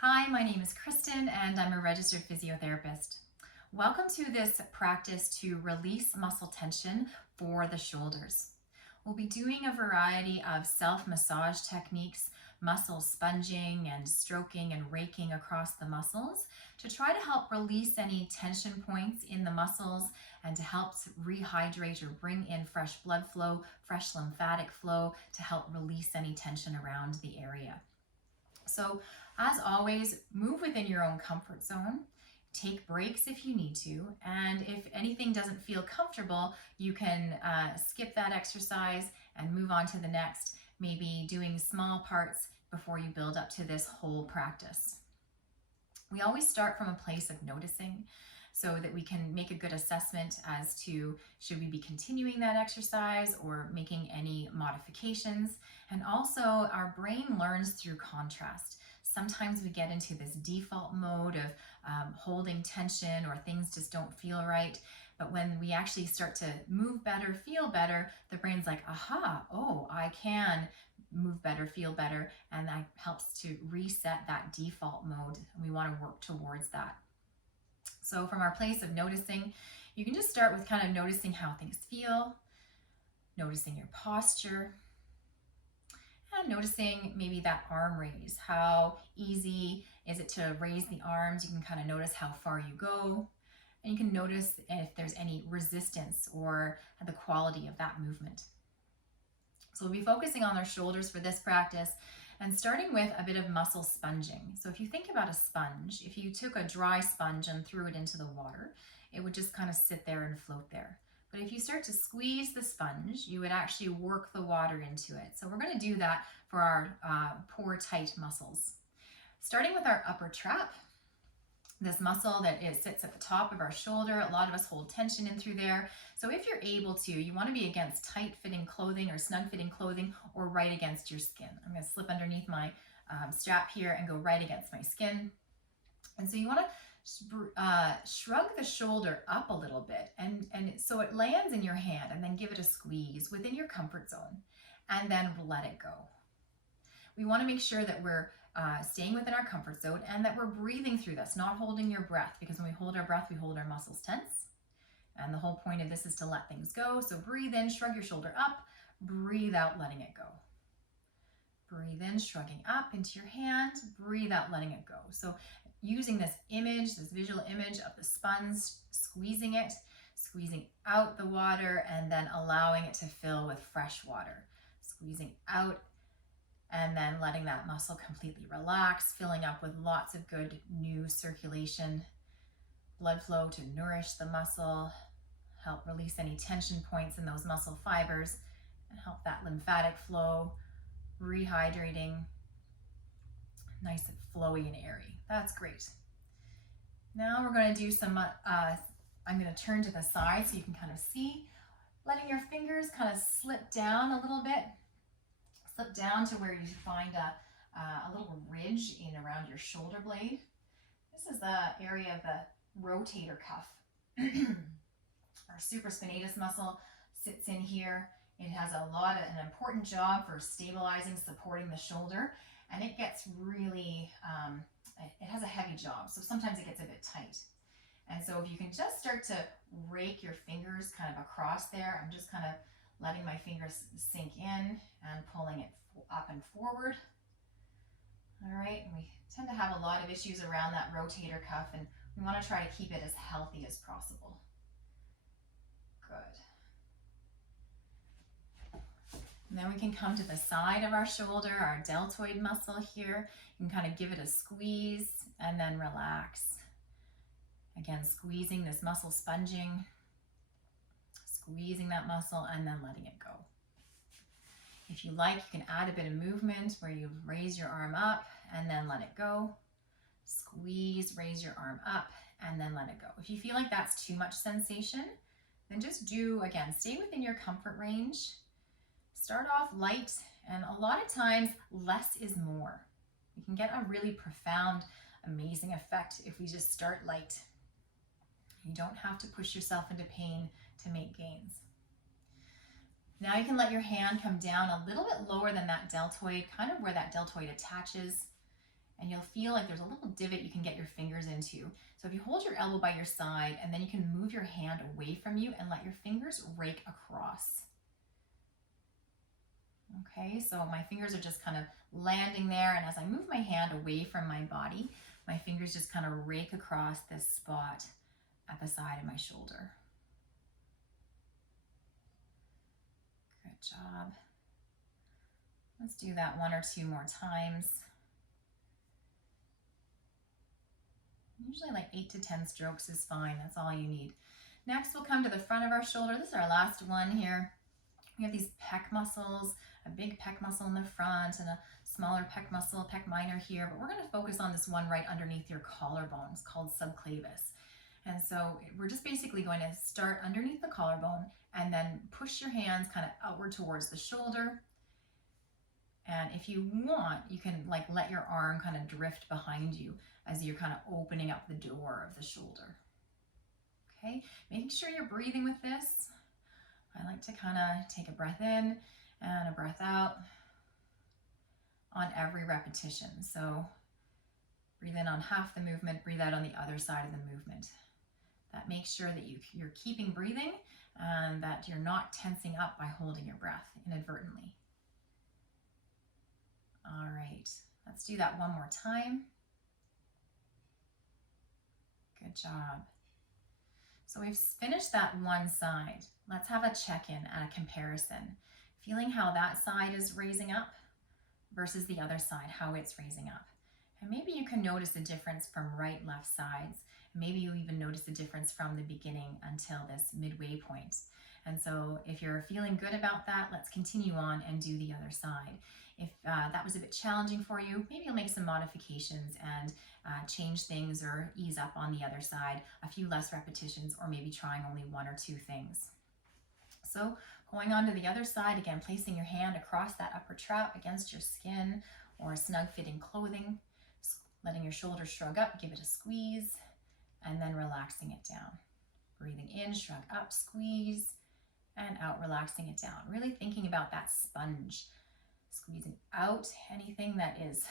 Hi, my name is Kristen and I'm a registered physiotherapist. Welcome to this practice to release muscle tension for the shoulders. We'll be doing a variety of self-massage techniques, muscle sponging and stroking and raking across the muscles to try to help release any tension points in the muscles and to help rehydrate or bring in fresh blood flow, fresh lymphatic flow to help release any tension around the area. So, as always, move within your own comfort zone. Take breaks if you need to. And if anything doesn't feel comfortable, you can skip that exercise and move on to the next, maybe doing small parts before you build up to this whole practice. We always start from a place of noticing so that we can make a good assessment as to should we be continuing that exercise or making any modifications. And also our brain learns through contrast. Sometimes we get into this default mode of holding tension or things just don't feel right. But when we actually start to move better, feel better, the brain's like, aha, oh, I can move better, feel better, and that helps to reset that default mode. And we want to work towards that. So from our place of noticing, you can just start with kind of noticing how things feel, noticing your posture, and noticing maybe that arm raise. How easy is it to raise the arms? You can kind of notice how far you go. And you can notice if there's any resistance or the quality of that movement. So we'll be focusing on our shoulders for this practice and starting with a bit of muscle sponging. So if you think about a sponge, if you took a dry sponge and threw it into the water, it would just kind of sit there and float there. But if you start to squeeze the sponge, you would actually work the water into it. So we're going to do that for our core tight muscles. Starting with our upper trap, this muscle that sits at the top of our shoulder. A lot of us hold tension in through there. So if you're able to, you want to be against tight fitting clothing or snug fitting clothing or right against your skin. I'm going to slip underneath my strap here and go right against my skin. And so you want to shrug the shoulder up a little bit and so it lands in your hand, and then give it a squeeze within your comfort zone and then let it go. We want to make sure that we're staying within our comfort zone and that we're breathing through this, not holding your breath, because when we hold our breath, we hold our muscles tense. And the whole point of this is to let things go. So breathe in, shrug your shoulder up, breathe out, letting it go. Breathe in, shrugging up into your hand, breathe out, letting it go. So using this image, this visual image of the sponge, squeezing it, squeezing out the water, and then allowing it to fill with fresh water. Squeezing out and then letting that muscle completely relax, filling up with lots of good new circulation, blood flow to nourish the muscle, help release any tension points in those muscle fibers, and help that lymphatic flow, rehydrating, nice and flowy and airy. That's great. Now we're going to do some, I'm going to turn to the side so you can kind of see, letting your fingers kind of slip down a little bit. Slip down to where you find a little ridge in around your shoulder blade. This is the area of the rotator cuff. Our supraspinatus muscle sits in here. It has an important job for stabilizing, supporting the shoulder, and it gets really, it has a heavy job, so sometimes it gets a bit tight. And so if you can just start to rake your fingers kind of across there, I'm just kind of letting my fingers sink in and pulling it up and forward. All right, and we tend to have a lot of issues around that rotator cuff, and we want to try to keep it as healthy as possible. Good. And then we can come to the side of our shoulder, our deltoid muscle here. You can kind of give it a squeeze and then relax. Again, squeezing this muscle, sponging, squeezing that muscle and then letting it go. If you like, you can add a bit of movement where you raise your arm up and then let it go. Squeeze, raise your arm up and then let it go. If you feel like that's too much sensation, then just do, again, stay within your comfort range. Start off light, and a lot of times less is more. You can get a really profound, amazing effect if we just start light. You don't have to push yourself into pain to make gains. Now you can let your hand come down a little bit lower than that deltoid, kind of where that deltoid attaches. and you'll feel like there's a little divot you can get your fingers into. So if you hold your elbow by your side, and then you can move your hand away from you and let your fingers rake across. Okay, so my fingers are just kind of landing there, and as I move my hand away from my body, my fingers just kind of rake across this spot at the side of my shoulder. Good job. Let's do that 1 or 2 more times. Usually like 8 to 10 strokes is fine. That's all you need. Next, we'll come to the front of our shoulder. This is our last one here. We have these pec muscles, a big pec muscle in the front and a smaller pec muscle, pec minor here, but we're going to focus on this one right underneath your collarbone. It's called subclavis. And so we're just basically going to start underneath the collarbone and then push your hands kind of outward towards the shoulder. And if you want, you can like let your arm kind of drift behind you as you're kind of opening up the door of the shoulder. Okay, making sure you're breathing with this. I like to kind of take a breath in and a breath out on every repetition. So breathe in on half the movement, breathe out on the other side of the movement. That makes sure that you're keeping breathing and that you're not tensing up by holding your breath inadvertently. All right, let's do that one more time. Good job. So we've finished that one side. Let's have a check-in and a comparison. Feeling how that side is raising up versus the other side, how it's raising up. And maybe you can notice a difference from right, left sides. Maybe you even notice a difference from the beginning until this midway point. And so if you're feeling good about that, let's continue on and do the other side. If that was a bit challenging for you, maybe you'll make some modifications and change things or ease up on the other side, a few less repetitions, or maybe trying only 1 or 2 things. So going on to the other side, again, placing your hand across that upper trap against your skin or snug fitting clothing, letting your shoulders shrug up, give it a squeeze, and then relaxing it down. Breathing in, shrug up, squeeze, and out, relaxing it down. Really thinking about that sponge, squeezing out anything that is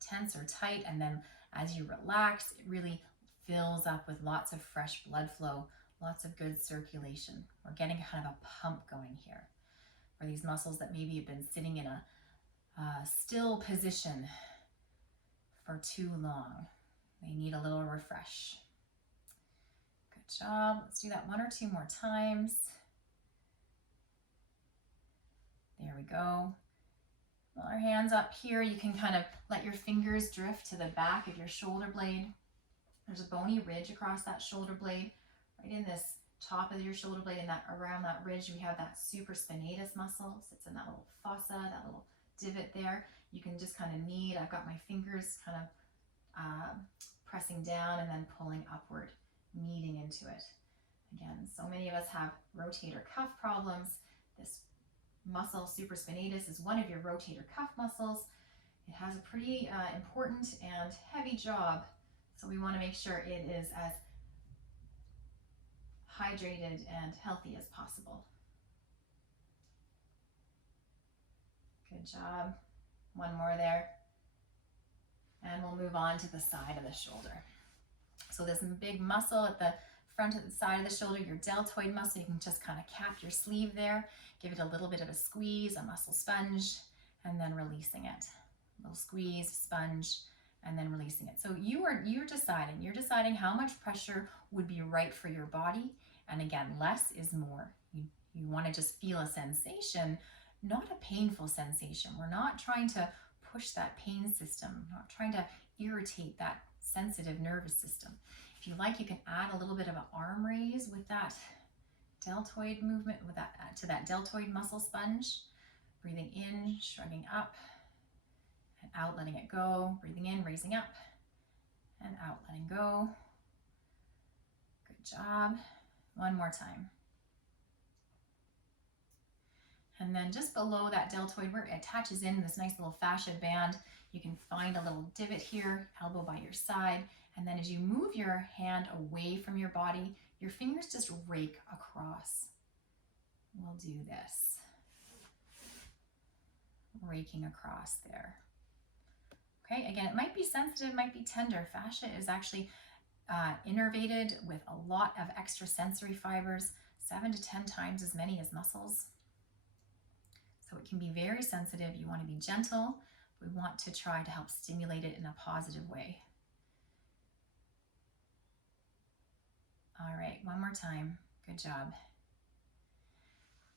tense or tight, and then as you relax, it really fills up with lots of fresh blood flow, lots of good circulation. We're getting kind of a pump going here for these muscles that maybe have been sitting in a still position for too long. They need a little refresh. Good job. Let's do that 1 or 2 more times. There we go. Well, our hands up here, you can kind of let your fingers drift to the back of your shoulder blade. There's a bony ridge across that shoulder blade. Right in this top of your shoulder blade, and that around that ridge, we have that supraspinatus muscle. Sits in that little fossa, that little divot there. You can just kind of knead. I've got my fingers kind of pressing down and then pulling upward, kneading into it. Again, so many of us have rotator cuff problems. This muscle, supraspinatus, is one of your rotator cuff muscles. It has a pretty important and heavy job, so we want to make sure it is as hydrated and healthy as possible. Good job. One more there. And we'll move on to the side of the shoulder. So this big muscle at the front of the side of the shoulder, your deltoid muscle, you can just kind of cap your sleeve there, give it a little bit of a squeeze, a muscle sponge, and then releasing it. A little squeeze, sponge, and then releasing it. So you're deciding how much pressure would be right for your body. And again, less is more. You want to just feel a sensation, not a painful sensation. We're not trying to push that pain system, not trying to irritate that sensitive nervous system. If you like, you can add a little bit of an arm raise with that deltoid movement, with that to that deltoid muscle sponge. Breathing in, shrugging up, and out, letting it go. Breathing in, raising up, and out, letting go. Good job. One more time. And then just below that deltoid, where it attaches in this nice little fascia band, you can find a little divot here, elbow by your side. And then as you move your hand away from your body, your fingers just rake across. We'll do this. Raking across there. Okay, again, it might be sensitive, might be tender. Fascia is actually innervated with a lot of extrasensory fibers, 7 to 10 times as many as muscles. So it can be very sensitive. You want to be gentle. We want to try to help stimulate it in a positive way. All right, one more time. Good job.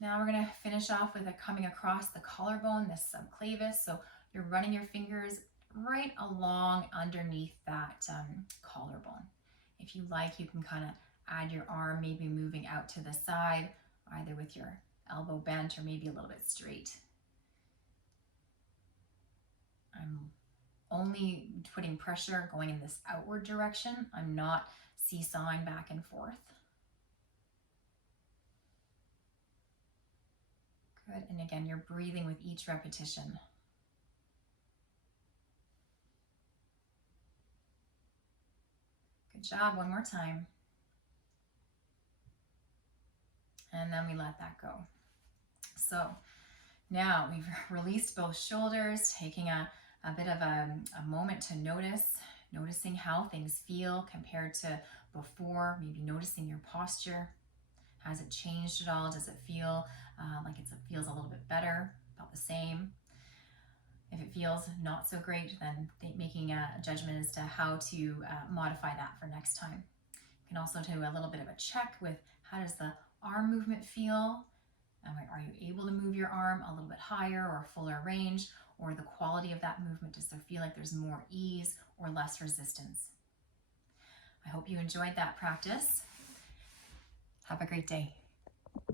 Now we're going to finish off with coming across the collarbone, the subclavius. So you're running your fingers right along underneath that collarbone. If you like, you can kind of add your arm, maybe moving out to the side, either with your elbow bent or maybe a little bit straight. I'm only putting pressure going in this outward direction. I'm not seesawing back and forth. Good, and again, you're breathing with each repetition. Good job, one more time. And then we let that go. So now we've released both shoulders, taking a bit of a moment to noticing how things feel compared to before, maybe noticing your posture. Has it changed at all? Does it feel like it feels a little bit better, about the same? If it feels not so great, then making a judgment as to how to modify that for next time. You can also do a little bit of a check with how does the arm movement feel? Are you able to move your arm a little bit higher or fuller range, or the quality of that movement? Does there feel like there's more ease or less resistance? I hope you enjoyed that practice. Have a great day.